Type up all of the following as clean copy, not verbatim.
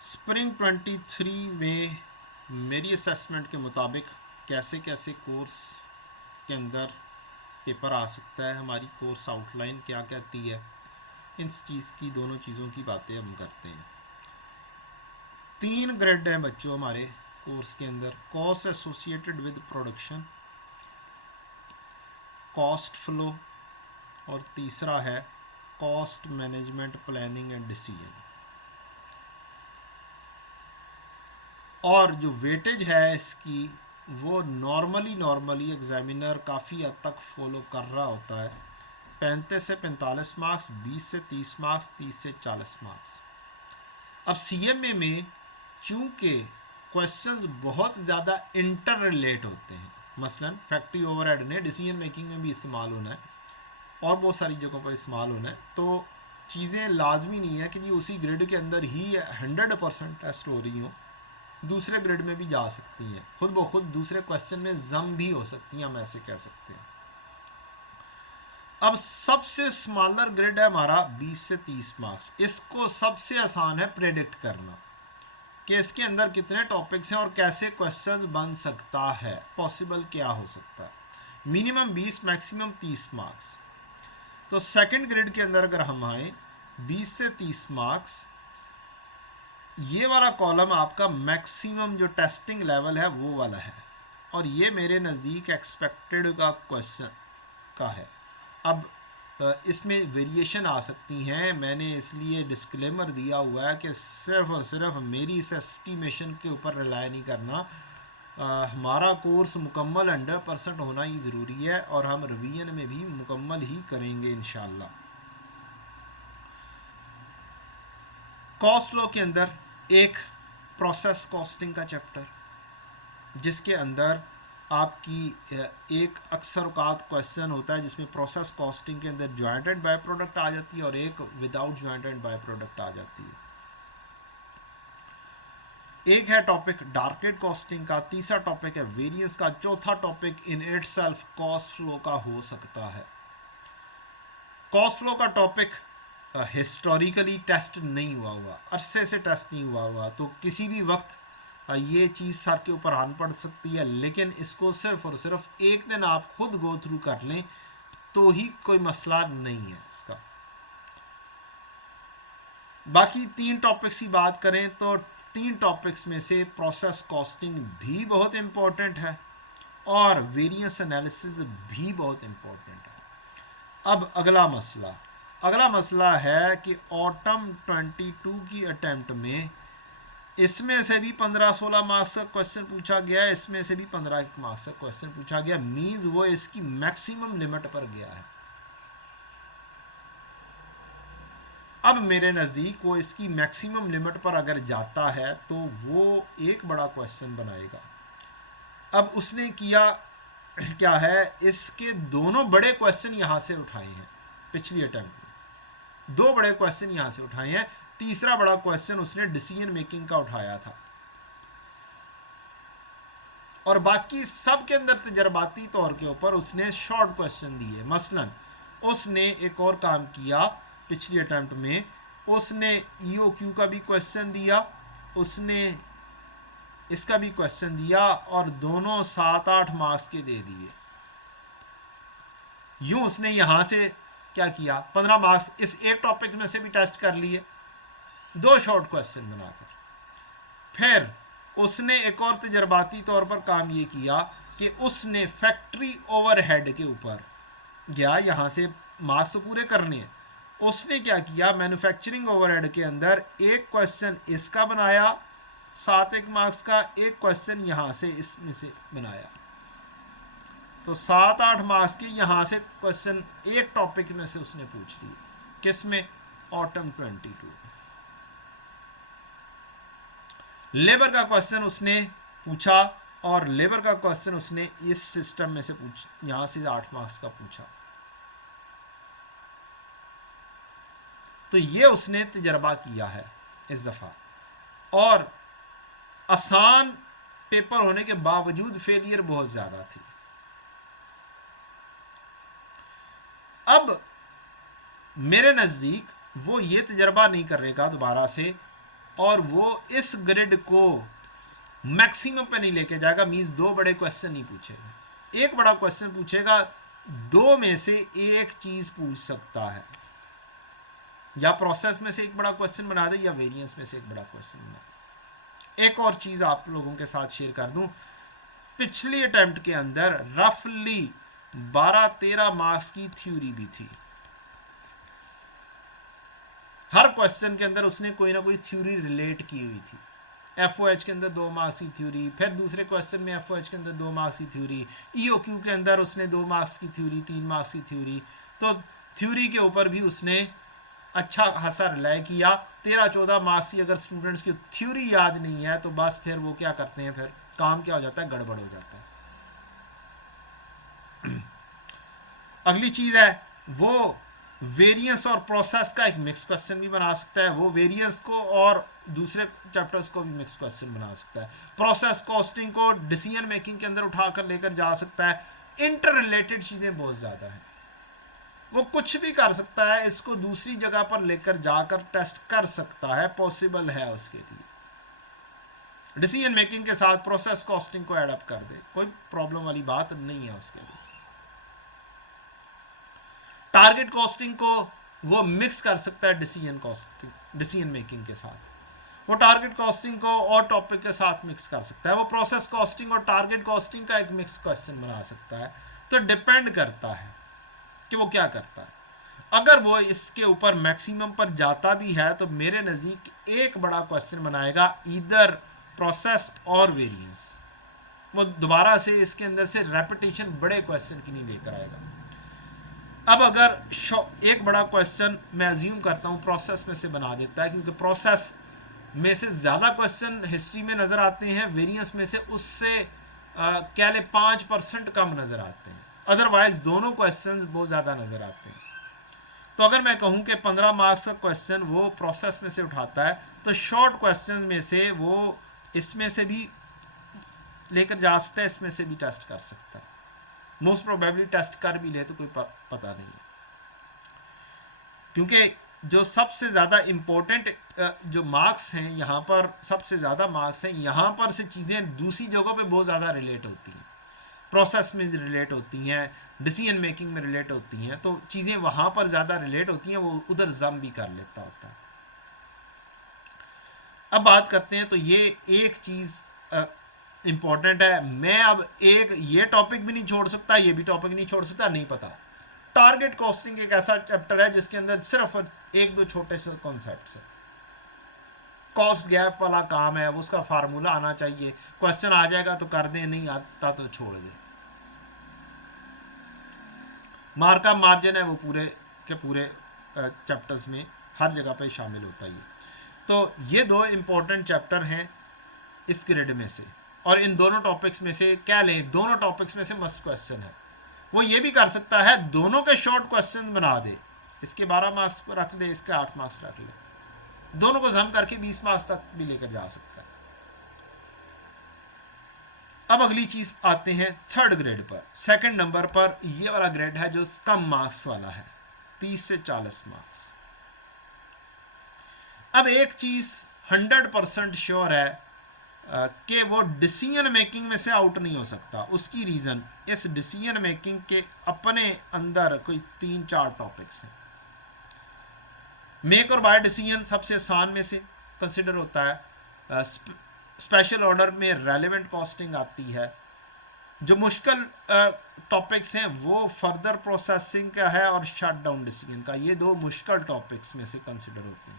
Spring 23 में मेरी assessment के मुताबिक कैसे कैसे कोर्स के अंदर पेपर आ सकता है, हमारी कोर्स आउटलाइन क्या कहती है, इन चीज़ की दोनों चीज़ों की बातें हम करते हैं। 3 ग्रेड हैं बच्चों हमारे कोर्स के अंदर: cost associated with production, cost flow, और तीसरा है cost management planning and decision. और जो वेटेज है इसकी वो नॉर्मली एग्जामिनर काफ़ी हद तक फॉलो कर रहा होता है। 35 से 45 मार्क्स, 20 से 30 मार्क्स, 30 से 40 मार्क्स। अब सीएमए में चूंकि क्वेश्चंस बहुत ज़्यादा इंटर रिलेट होते हैं, मसलन फैक्ट्री ओवरहेड ने डिसीजन मेकिंग में भी इस्तेमाल होना है और बहुत सारी जगहों पर इस्तेमाल होना है, तो चीज़ें लाजमी नहीं है कि जी उसी ग्रिड के अंदर ही 100% टेस्ट हो रही हों, दूसरे ग्रिड में भी जा सकती हैं, खुद ब खुद दूसरे क्वेश्चन में जम भी हो सकती हैं, हम ऐसे कह सकते हैं। अब सबसे स्मॉलर ग्रिड है हमारा 20 से 30 मार्क्स। इसको सबसे आसान है प्रेडिक्ट करना कि इसके अंदर कितने टॉपिक्स हैं और कैसे क्वेश्चन बन सकता है, पॉसिबल क्या हो सकता है। Minimum 20, maximum 30 marks. तो सेकंड ग्रिड के अंदर अगर हम आए 20 से 30 मार्क्स, ये वाला कॉलम आपका मैक्सिमम जो टेस्टिंग लेवल है वो वाला है, और ये मेरे नज़दीक एक्सपेक्टेड का क्वेश्चन का है। अब इसमें वेरिएशन आ सकती हैं, मैंने इसलिए डिस्क्लेमर दिया हुआ है कि सिर्फ और सिर्फ मेरी इस एस्टीमेशन के ऊपर रिलाय नहीं करना। हमारा कोर्स मुकम्मल 100% होना ही ज़रूरी है और हम रिवीजन में भी मुकम्मल ही करेंगे इंशाल्लाह। कॉस्ट फ्लो के अंदर एक प्रोसेस कॉस्टिंग का चैप्टर, जिसके अंदर आपकी एक अक्सर औकात क्वेश्चन होता है जिसमें प्रोसेस कॉस्टिंग के अंदर जॉइंट एंड बाय प्रोडक्ट आ जाती है और एक without joint and by product आ जाती है। एक है टॉपिक डायरेक्ट कॉस्टिंग का, तीसरा टॉपिक है वेरिएंस का, चौथा topic in itself cost flow का हो सकता है। कॉस्ट फ्लो का टॉपिक हिस्टोरिकली टेस्ट नहीं हुआ, अरसे से टेस्ट नहीं हुआ, तो किसी भी वक्त ये चीज़ सर के ऊपर आन पड़ सकती है, लेकिन इसको सिर्फ और सिर्फ एक दिन आप खुद गो थ्रू कर लें तो ही कोई मसला नहीं है इसका। बाकी 3 टॉपिक्स की बात करें तो 3 टॉपिक्स में से प्रोसेस कॉस्टिंग भी बहुत इंपॉर्टेंट है और वेरिएंस एनालिसिस भी बहुत इंपॉर्टेंट है। अब अगला मसला है कि ऑटम 22 की अटेम्प्ट में इसमें से भी 15-16 मार्क्स का क्वेश्चन पूछा गया है, इसमें से भी 15 मार्क्स का क्वेश्चन पूछा गया, मींस वो इसकी मैक्सिमम लिमिट पर गया है। अब मेरे नज़दीक वो इसकी मैक्सिमम लिमिट पर अगर जाता है तो वो एक बड़ा क्वेश्चन बनाएगा। अब उसने किया क्या है, इसके दोनों बड़े क्वेश्चन यहां से उठाए हैं पिछली अटेम्प्ट में, 2 बड़े क्वेश्चन यहां से उठाए हैं, तीसरा बड़ा क्वेश्चन उसने डिसीजन मेकिंग का उठाया था, और बाकी सब के अंदर तजर्बाती तौर के ऊपर उसने शॉर्ट क्वेश्चन दिए। मसलन उसने एक और काम किया पिछली अटेम्प्ट में, उसने EOQ का भी क्वेश्चन दिया, उसने इसका भी क्वेश्चन दिया और दोनों 7-8 मार्क्स के दे दिए। यूं उसने यहां से क्या किया, 15 मार्क्स इस एक टॉपिक में से भी टेस्ट कर लिए 2 शॉर्ट क्वेश्चन बनाकर। फिर उसने एक और तजर्बाती तौर पर काम ये किया कि उसने फैक्ट्री ओवरहेड के ऊपर गया, यहां से मार्क्स तो पूरे करने हैं, उसने क्या किया, मैन्युफैक्चरिंग ओवरहेड के अंदर एक क्वेश्चन इसका बनाया 7-1 मार्क्स का, एक क्वेश्चन यहां से इसमें से बनाया, तो 7-8 मार्क्स के यहां से क्वेश्चन एक टॉपिक में से उसने पूछ लिए। किसमें? ऑटम 22। लेबर का क्वेश्चन उसने पूछा और लेबर का क्वेश्चन उसने इस सिस्टम में से यहां से 8 मार्क्स का पूछा, तो ये उसने तजर्बा किया है इस दफा, और आसान पेपर होने के बावजूद फेलियर बहुत ज्यादा थी। अब मेरे नजदीक वो ये तजर्बा नहीं करेगा दोबारा से और वो इस ग्रिड को मैक्सिमम पे नहीं लेके जाएगा, मींस दो बड़े क्वेश्चन नहीं पूछेगा। एक बड़ा क्वेश्चन पूछेगा, दो में से एक चीज पूछ सकता है, या प्रोसेस में से एक बड़ा क्वेश्चन बना दे या वेरिएंस में से एक बड़ा क्वेश्चन बना दे। एक और चीज आप लोगों के साथ शेयर कर दूं, पिछली अटेम्प्ट के अंदर रफली 12-13 मार्क्स की थ्योरी भी थी। हर क्वेश्चन के अंदर उसने कोई ना कोई थ्योरी रिलेट की हुई थी। एफओएच के अंदर 2 मार्क्स की थ्योरी, फिर दूसरे क्वेश्चन में एफओएच के अंदर 2 मार्क्स की थ्योरी, ईओक्यू के अंदर उसने 2 मार्क्स की थ्योरी, 3 मार्क्स की थ्योरी। तो थ्योरी के ऊपर भी उसने अच्छा खासा रिलाई किया। 13-14 मार्क्स की अगर स्टूडेंट्स की थ्योरी याद नहीं है तो बस फिर वो क्या करते हैं, फिर काम क्या हो जाता है, गड़बड़ हो जाता है। अगली चीज है वो वेरिएंस और प्रोसेस का एक मिक्स क्वेश्चन भी बना सकता है। वो वेरिएंस को और दूसरे चैप्टर्स को भी मिक्स क्वेश्चन बना सकता है। प्रोसेस कॉस्टिंग को डिसीजन मेकिंग के अंदर उठाकर लेकर जा सकता है। इंटर रिलेटेड चीजें बहुत ज्यादा हैं, वो कुछ भी कर सकता है, इसको दूसरी जगह पर लेकर जाकर टेस्ट कर सकता है, पॉसिबल है उसके लिए। डिसीजन मेकिंग के साथ प्रोसेस कॉस्टिंग को एड अप कर दे, कोई प्रॉब्लम वाली बात नहीं है उसके लिए। टारगेट कॉस्टिंग को वो मिक्स कर सकता है डिसीजन मेकिंग के साथ। वो टारगेट कॉस्टिंग को और टॉपिक के साथ मिक्स कर सकता है। वो प्रोसेस कॉस्टिंग और टारगेट कॉस्टिंग का एक मिक्स क्वेश्चन बना सकता है। तो डिपेंड करता है कि वो क्या करता है। अगर वो इसके ऊपर मैक्सिमम पर जाता भी है तो मेरे नज़दीक एक बड़ा क्वेश्चन बनाएगा, इधर प्रोसेस और वेरिएंस। वो दोबारा से इसके अंदर से रेपिटेशन बड़े क्वेश्चन की नहीं लेकर आएगा। अब अगर एक बड़ा क्वेश्चन मैं अज्यूम करता हूं प्रोसेस में से बना देता है, क्योंकि प्रोसेस में से ज्यादा क्वेश्चन हिस्ट्री में नजर आते हैं, वेरिएंस में से उससे क्या ले 5% कम नजर आते हैं, अदरवाइज दोनों क्वेश्चन बहुत ज्यादा नजर आते हैं। तो अगर मैं कहूं कि 15 मार्क्स का क्वेश्चन वो प्रोसेस में से उठाता है, तो शॉर्ट क्वेश्चन में से वो इसमें से भी लेकर जा सकता है, इसमें से भी टेस्ट कर सकता है। मोस्ट प्रोबेबली टेस्ट कर भी ले तो कोई पता नहीं है, क्योंकि जो सबसे ज्यादा इंपॉर्टेंट जो मार्क्स हैं, यहां पर सबसे ज्यादा मार्क्स हैं, यहां पर से चीजें दूसरी जगहों पे बहुत ज्यादा रिलेट होती हैं। प्रोसेस में रिलेट होती हैं, डिसीजन मेकिंग में रिलेट होती हैं, तो चीजें वहां पर ज्यादा रिलेट होती हैं, वो उधर जम भी कर लेता होता है। अब बात करते हैं, तो ये एक चीज इंपॉर्टेंट है। मैं अब एक ये टॉपिक भी नहीं छोड़ सकता, ये भी टॉपिक नहीं छोड़ सकता, नहीं पता। टारगेट कॉस्टिंग एक ऐसा चैप्टर है जिसके अंदर सिर्फ एक दो छोटे से कॉन्सेप्ट्स है। कॉस्ट गैप वाला काम है, उसका फार्मूला आना चाहिए, क्वेश्चन आ जाएगा तो कर दे, नहीं आता तो छोड़ दे। मार्कअप मार्जिन है वो पूरे के पूरे चैप्टर्स में हर जगह पे शामिल होता है। तो ये दो इंपॉर्टेंट चैप्टर हैं इस ग्रेड में से, और इन दोनों टॉपिक्स में से क्या लें, दोनों टॉपिक्स में से मस्ट क्वेश्चन है। वो ये भी कर सकता है दोनों के शॉर्ट क्वेश्चन बना दे, इसके 12 मार्क्स रख दे, इसके 8 मार्क्स रख ले, दोनों को जम करके 20 मार्क्स तक भी लेकर जा सकता है। अब अगली चीज आते हैं थर्ड ग्रेड पर। सेकंड नंबर पर ये वाला ग्रेड है जो कम मार्क्स वाला है, 30 से 40 मार्क्स। अब एक चीज 100% श्योर है कि वो डिसीजन मेकिंग में से आउट नहीं हो सकता। उसकी रीजन, इस डिसीजन मेकिंग के अपने अंदर कोई 3-4 टॉपिक्स हैं। मेक और बाय डिसीजन सबसे आसान में से कंसिडर होता है। स्पेशल ऑर्डर में रेलेवेंट कॉस्टिंग आती है। जो मुश्किल टॉपिक्स हैं वो फर्दर प्रोसेसिंग का है और शट डाउन डिसीजन का, ये दो मुश्किल टॉपिक्स में से कंसिडर होते हैं।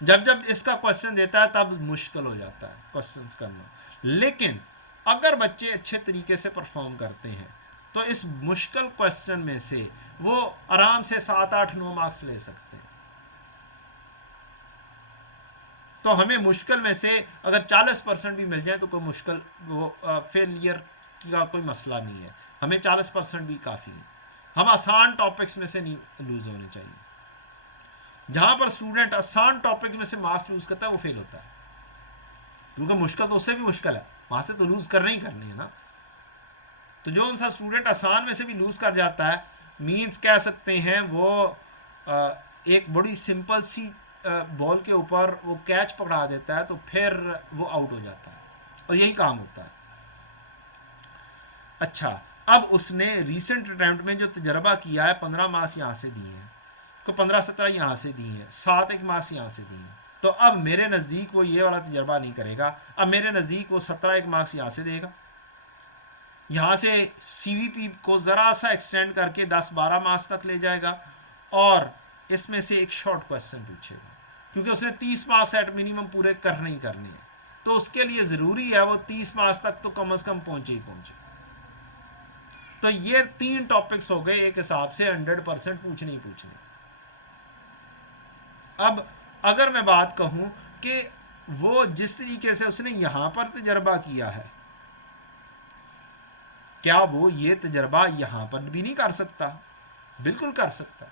जब जब इसका क्वेश्चन देता है तब मुश्किल हो जाता है क्वेश्चंस करना, लेकिन अगर बच्चे अच्छे तरीके से परफॉर्म करते हैं तो इस मुश्किल क्वेश्चन में से वो आराम से 7-8-9 मार्क्स ले सकते हैं। तो हमें मुश्किल में से अगर 40% भी मिल जाए तो कोई मुश्किल वो फेलियर का कोई मसला नहीं है, हमें 40% भी काफ़ी है। हम आसान टॉपिक्स में से नहीं लूज होने चाहिए। जहां पर स्टूडेंट आसान टॉपिक में से मार्क्स लूज करता है वो फेल होता है, क्योंकि मुश्किल तो उससे भी मुश्किल है, वहां से तो लूज करने ही करनी है ना। तो जो उनसा स्टूडेंट आसान में से भी लूज कर जाता है, मींस कह सकते हैं वो एक बड़ी सिंपल सी बॉल के ऊपर वो कैच पकड़ा देता है तो फिर वो आउट हो जाता है, और यही काम होता है। अच्छा, अब उसने रिसेंट अटैम्प्ट में जो तजर्बा किया है 15 मार्क्स यहाँ से दिए हैं, को 15-17 यहाँ से दिए हैं, 7 मार्क्स यहाँ से दिए हैं, तो अब मेरे नज़दीक वो ये वाला तजर्बा नहीं करेगा। अब मेरे नज़दीक वो 17 मार्क्स यहाँ से देगा, यहाँ से सीवीपी को ज़रा सा एक्सटेंड करके 10-12 मार्क्स तक ले जाएगा, और इसमें से एक शॉर्ट क्वेश्चन पूछेगा, क्योंकि उसने 30 मार्क्स एट मिनिमम पूरे करने ही करने हैं, तो उसके लिए ज़रूरी है वो 30 मार्क्स तक तो कम से कम पहुँचे ही पहुँचे। तो ये 3 टॉपिक्स हो गए एक हिसाब से 100% पूछने ही पूछने। अब अगर मैं बात कहूं कि वो जिस तरीके से उसने यहां पर तजर्बा किया है, क्या वो ये तजर्बा यहां पर भी नहीं कर सकता? बिल्कुल कर सकता।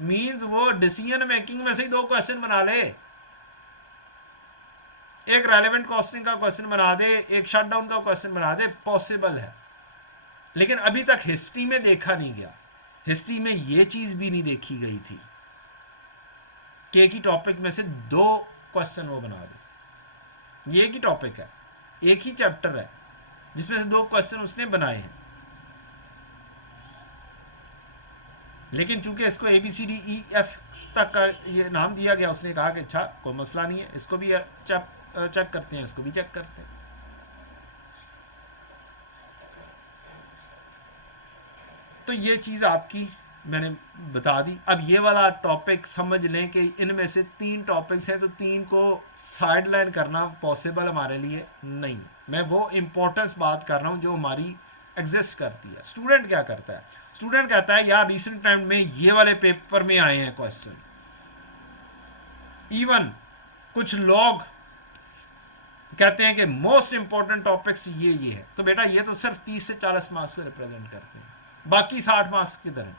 मींस वो डिसीजन मेकिंग में से ही 2 क्वेश्चन बना ले, एक रेलेवेंट कॉस्टिंग का क्वेश्चन बना दे, एक शटडाउन का क्वेश्चन बना दे, पॉसिबल है। लेकिन अभी तक हिस्ट्री में देखा नहीं गया, हिस्ट्री में ये चीज भी नहीं देखी गई थी कि एक ही टॉपिक में से 2 क्वेश्चन वो बना दे। ये एक ही टॉपिक है, एक ही चैप्टर है जिसमें से 2 क्वेश्चन उसने बनाए हैं, लेकिन चूंकि इसको ABCDEF तक का ये नाम दिया गया, उसने कहा कि अच्छा कोई मसला नहीं है, इसको भी चेक करते हैं, इसको भी चेक करते हैं। तो ये चीज़ आपकी मैंने बता दी। अब ये वाला टॉपिक समझ लें कि इनमें से 3 टॉपिक्स हैं, तो 3 को साइडलाइन करना पॉसिबल हमारे लिए नहीं। मैं वो इम्पोर्टेंस बात कर रहा हूँ जो हमारी एग्जिस्ट करती है। स्टूडेंट क्या करता है? स्टूडेंट कहता है यार रिसेंट टाइम में ये वाले पेपर में आए हैं क्वेश्चन, इवन कुछ लोग कहते हैं कि मोस्ट इंपॉर्टेंट टॉपिक्स ये है, तो बेटा ये तो सिर्फ 30 से 40 मार्क्स को रिप्रेजेंट करते हैं, बाकी 60 मार्क्स किधर हैं?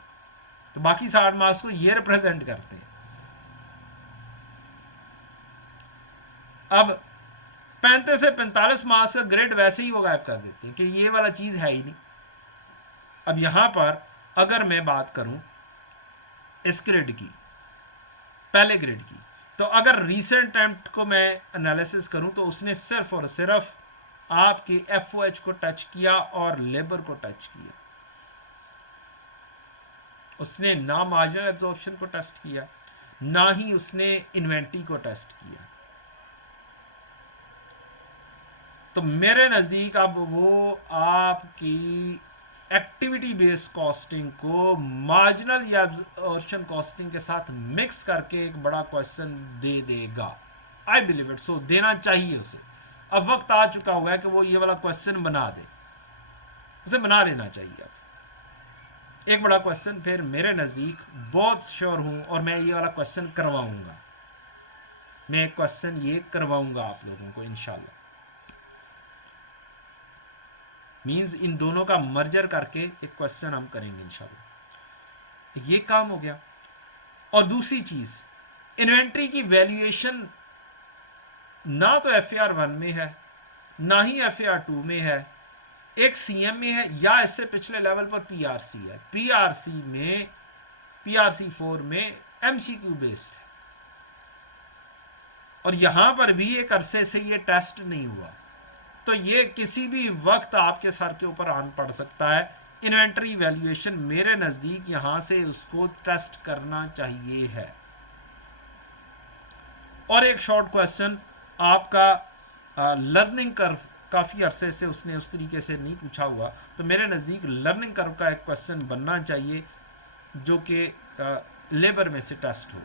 तो बाकी 60 मार्क्स को ये रिप्रेजेंट करते हैं। अब 35 से 45 मार्क्स का ग्रेड वैसे ही वो गायब कर देते हैं कि ये वाला चीज है ही नहीं। अब यहां पर अगर मैं बात करूं इस ग्रेड की, पहले ग्रेड की, तो अगर रीसेंट अटेम्प्ट को मैं एनालिसिस करूं तो उसने सिर्फ और सिर्फ आपके FOH को टच किया और लेबर को टच किया। उसने ना मार्जिनल एब्जॉर्प्शन को टेस्ट किया, ना ही उसने इन्वेंटरी को टेस्ट किया। तो मेरे नज़दीक अब वो आपकी एक्टिविटी बेस्ड कॉस्टिंग को मार्जिनल या एब्जॉर्प्शन कॉस्टिंग के साथ मिक्स करके एक बड़ा क्वेश्चन दे देगा। आई बिलीव इट सो, देना चाहिए उसे। अब वक्त आ चुका हुआ है कि वो ये वाला क्वेश्चन बना दे, उसे बना लेना चाहिए। अब एक बड़ा क्वेश्चन फिर मेरे नज़दीक बहुत श्योर हूं, और मैं ये वाला क्वेश्चन करवाऊंगा, मैं क्वेश्चन ये करवाऊंगा आप लोगों को इंशाल्लाह। मींस इन दोनों का मर्जर करके एक क्वेश्चन हम करेंगे इंशाल्लाह। ये काम हो गया। और दूसरी चीज, इन्वेंट्री की वैल्यूएशन ना तो FAR 1 में है, ना ही FAR 2 में है, एक CM में है, या इससे पिछले लेवल पर PRC है। PRC 4 में MCQ बेस्ड है, और यहां पर भी एक अरसे से ये टेस्ट नहीं हुआ, तो ये किसी भी वक्त आपके सर के ऊपर आन पड़ सकता है। इन्वेंटरी वैल्यूएशन मेरे नजदीक यहां से उसको टेस्ट करना चाहिए है। और एक शॉर्ट क्वेश्चन आपका लर्निंग कर्व, काफ़ी अरसे से उसने उस तरीके से नहीं पूछा हुआ, तो मेरे नज़दीक लर्निंग कर्व का एक क्वेश्चन बनना चाहिए जो कि लेबर में से टेस्ट हो।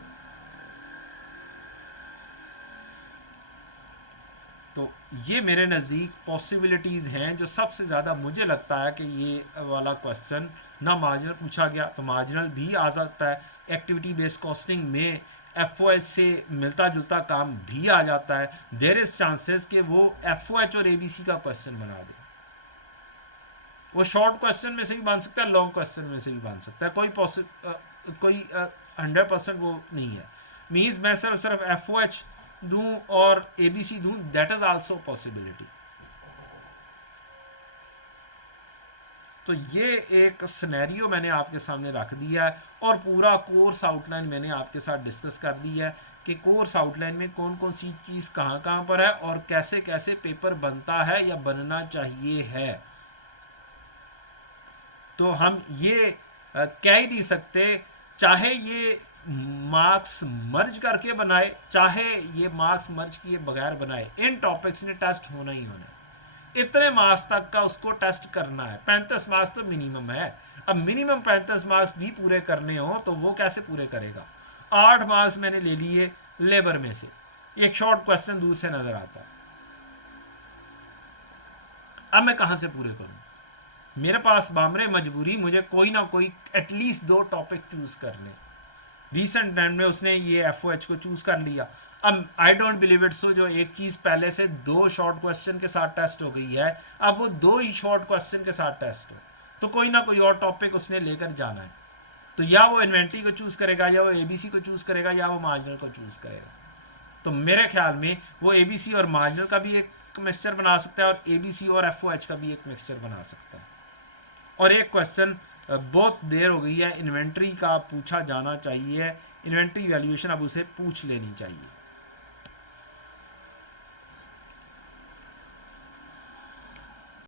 तो ये मेरे नज़दीक पॉसिबिलिटीज़ हैं जो सबसे ज़्यादा मुझे लगता है कि ये वाला क्वेश्चन ना मार्जिनल पूछा गया तो मार्जिनल भी आ सकता है, एक्टिविटी बेस्ड कॉस्टिंग में FOH से मिलता जुलता काम भी आ जाता है। देयर इज चांसेस कि वो FOH और ABC का क्वेश्चन बना दे। वो शॉर्ट क्वेश्चन में से भी बन सकता है, लॉन्ग क्वेश्चन में से भी बन सकता है, कोई 100% वो नहीं है। मीन्स मैं सिर्फ FOH दूं और ABC दूं, दैट इज आल्सो पॉसिबिलिटी। तो ये एक सिनेरियो मैंने आपके सामने रख दिया है, और पूरा कोर्स आउटलाइन मैंने आपके साथ डिस्कस कर दी है कि कोर्स आउटलाइन में कौन कौन सी चीज़ कहाँ कहाँ पर है और कैसे कैसे पेपर बनता है या बनना चाहिए है। तो हम ये कह ही नहीं सकते, चाहे ये मार्क्स मर्ज करके बनाए चाहे ये मार्क्स मर्ज किए बगैर बनाए, इन टॉपिक्स ने टेस्ट होना ही होना है। इतने मार्क्स तक का उसको टेस्ट करना है। 35 मार्क्स तो मिनिमम है। अब मिनिमम 35 मार्क्स भी पूरे करने हो तो वो कैसे पूरे करेगा। 8 मार्क्स मैंने ले लिए लेबर में से, एक शॉर्ट क्वेश्चन दूर से नजर आता है, अब मैं कहां से पूरे करूं। मेरे पास बामरे मजबूरी मुझे कोई ना कोई एटलीस्ट 2 टॉपिक चूज करने। रिसेंट टाइम में उसने ये FOH को चूज कर लिया। अब I don't believe it so, जो एक चीज पहले से 2 शॉर्ट क्वेश्चन के साथ टेस्ट हो गई है, अब वो 2 ही शॉर्ट क्वेश्चन के साथ टेस्ट हो, तो कोई ना कोई और टॉपिक उसने लेकर जाना है। तो या वो इन्वेंट्री को चूज करेगा, या वो ABC को चूज करेगा, या वो मार्जिनल को चूज करेगा। तो मेरे ख्याल में वो ABC और मार्जिनल का भी एक मिक्सचर बना सकता है और ABC और FOH का भी एक मिक्सचर बना सकता है। और एक क्वेश्चन बहुत देर हो गई है, इन्वेंट्री का पूछा जाना चाहिए, इन्वेंट्री वैल्यूएशन अब उसे पूछ लेनी चाहिए।